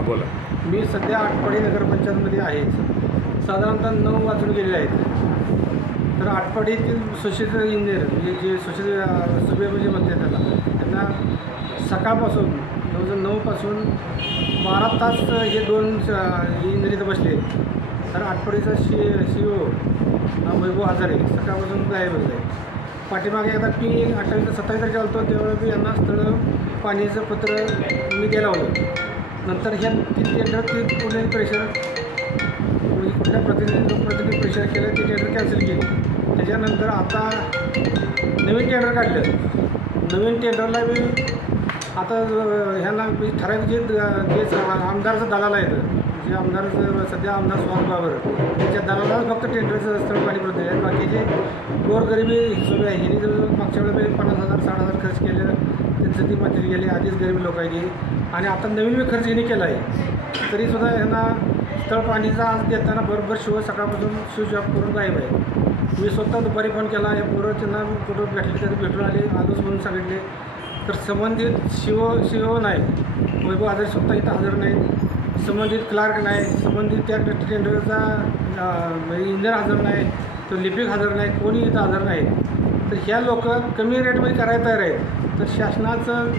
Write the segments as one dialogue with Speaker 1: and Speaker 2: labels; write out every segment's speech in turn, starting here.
Speaker 1: हां बोला.
Speaker 2: मी सध्या आटपाडी नगरपंचायतमध्ये आहे. साधारणतः नऊ वाजून गेलेले आहेत. तर आटपाडीतील सोशल इंजिनियर म्हणजे जे सोशल सुबे म्हणजे म्हणते त्याला त्यांना सकाळपासून जवळजवळ नऊपासून बारा तास हे दोन इंजिनियर इथं बसले आहेत. तर आटपाडीचा शी सी ओ वैभव हजारे सकाळपासून गायबच आहे पाठीमागे एकदा मी अठ्ठावीस ते सत्तावीस तारखेला होतो त्यावेळेला मी यांना स्थळ पाण्याचं पत्र मी द्यायला होतं नंतर ह्या टेंडर ती कुठल्याही प्रेशर म्हणजे कुठल्या प्रतिनिधी लोकप्रतिनिधी प्रेशर केलं ते टेंडर कॅन्सल केली. त्याच्यानंतर आता नवीन टेंडर काढलं. नवीन टेंडरला मी आता ह्यांना ठराविक जे जे आमदारचं दलाल आहे जे आमदार सध्या आमदार सुहास बाबर त्याच्या दलालाच फक्त टेंडरचं स्थळ पाणी पडतं आहे बाकीचे गोरगरिबी हिशोबी आहे हिने जवळजवळ मागच्या वेळेला मी पन्नास हजार साठ हजार खर्च केलं त्यांचं ती मंजुरी गेली आधीच गरीब लोक आहे आणि आता नवीन मी खर्च हिने केला आहे तरीसुद्धा यांना स्थळ पाणीचा आज देताना बरोबर शिव सकाळपासून शिव ऑफ करून गायब आहे. मी स्वतः दुपारी फोन केला हे पोरं त्यांना कुठं भेटले तरी भेटून आले आजच म्हणून सांगितले. तर संबंधित शिव शिव नाही. वैभव हजर इथं हजर नाहीत. संबंधित क्लार्क नाही. संबंधित त्या टेंडरचा म्हणजे इंजिनियर हजर नाही. तो लिपिक हजर नाही. कोणी इथं हजर नाही. तर ह्या लोक कमी रेटमध्ये करायला तयार आहेत. तर शासनाचं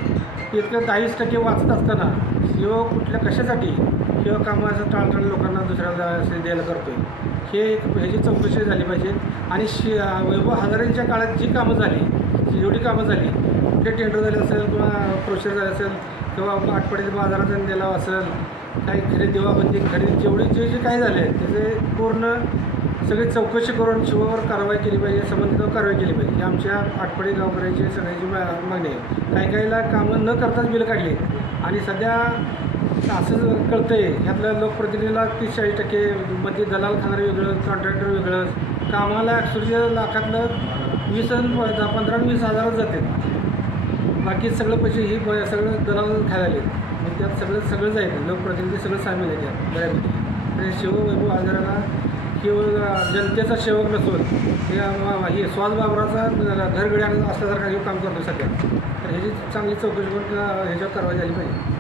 Speaker 2: इतकं दहावीस टक्के वाचत असताना शिव कुठल्या कशासाठी किंवा कामाचं टाळटाळ लोकांना दुसऱ्याला द्यायला करतोय? हे एक ह्याची चौकशी झाली पाहिजे. आणि शि वैभव हजारेंच्या काळात जी कामं झाली जेवढी कामं झाली कुठे टेंडर झाले असेल किंवा प्रोसेस झाले असेल किंवा आठवड्याच्या बाजारात गेला असेल काही खरेदी देवाबंदी खरेदी जेवढी जे जे काही झाले त्याचे पूर्ण सगळी चौकशी करून शिवावर कारवाई केली पाहिजे संबंधित कारवाई केली पाहिजे. ही आमच्या आटपाडी गावकऱ्यांची सगळ्यांची मागणी आहे. काही काहीला कामं न करताच बिलं काढली. आणि सध्या असं कळतं आहे ह्यातल्या लोकप्रतिनिधीला तीस चाळीस टक्के मध्ये दलाल खाणारे वेगळं कॉन्ट्रॅक्टर वेगळंच कामाला ॲक्च्युली लाखातलं वीस आणि दहा पंधरा वीस हजारच जाते बाकी सगळं पैसे ही ब- सगळं दलाल खायला आले मग त्यात सगळं सगळं जायचं लोकप्रतिनिधी सगळं सामील आहे त्यात बऱ्यापैकी. आणि शिव वैभव आजाराला किंवा जनतेचा सेवक नसून हे आम- हे बाबराचा असल्यासारखा हे काम करतो सध्या तर ह्याची चांगली चौकशी करून ह्याच्यावर कारवाई झाली पाहिजे.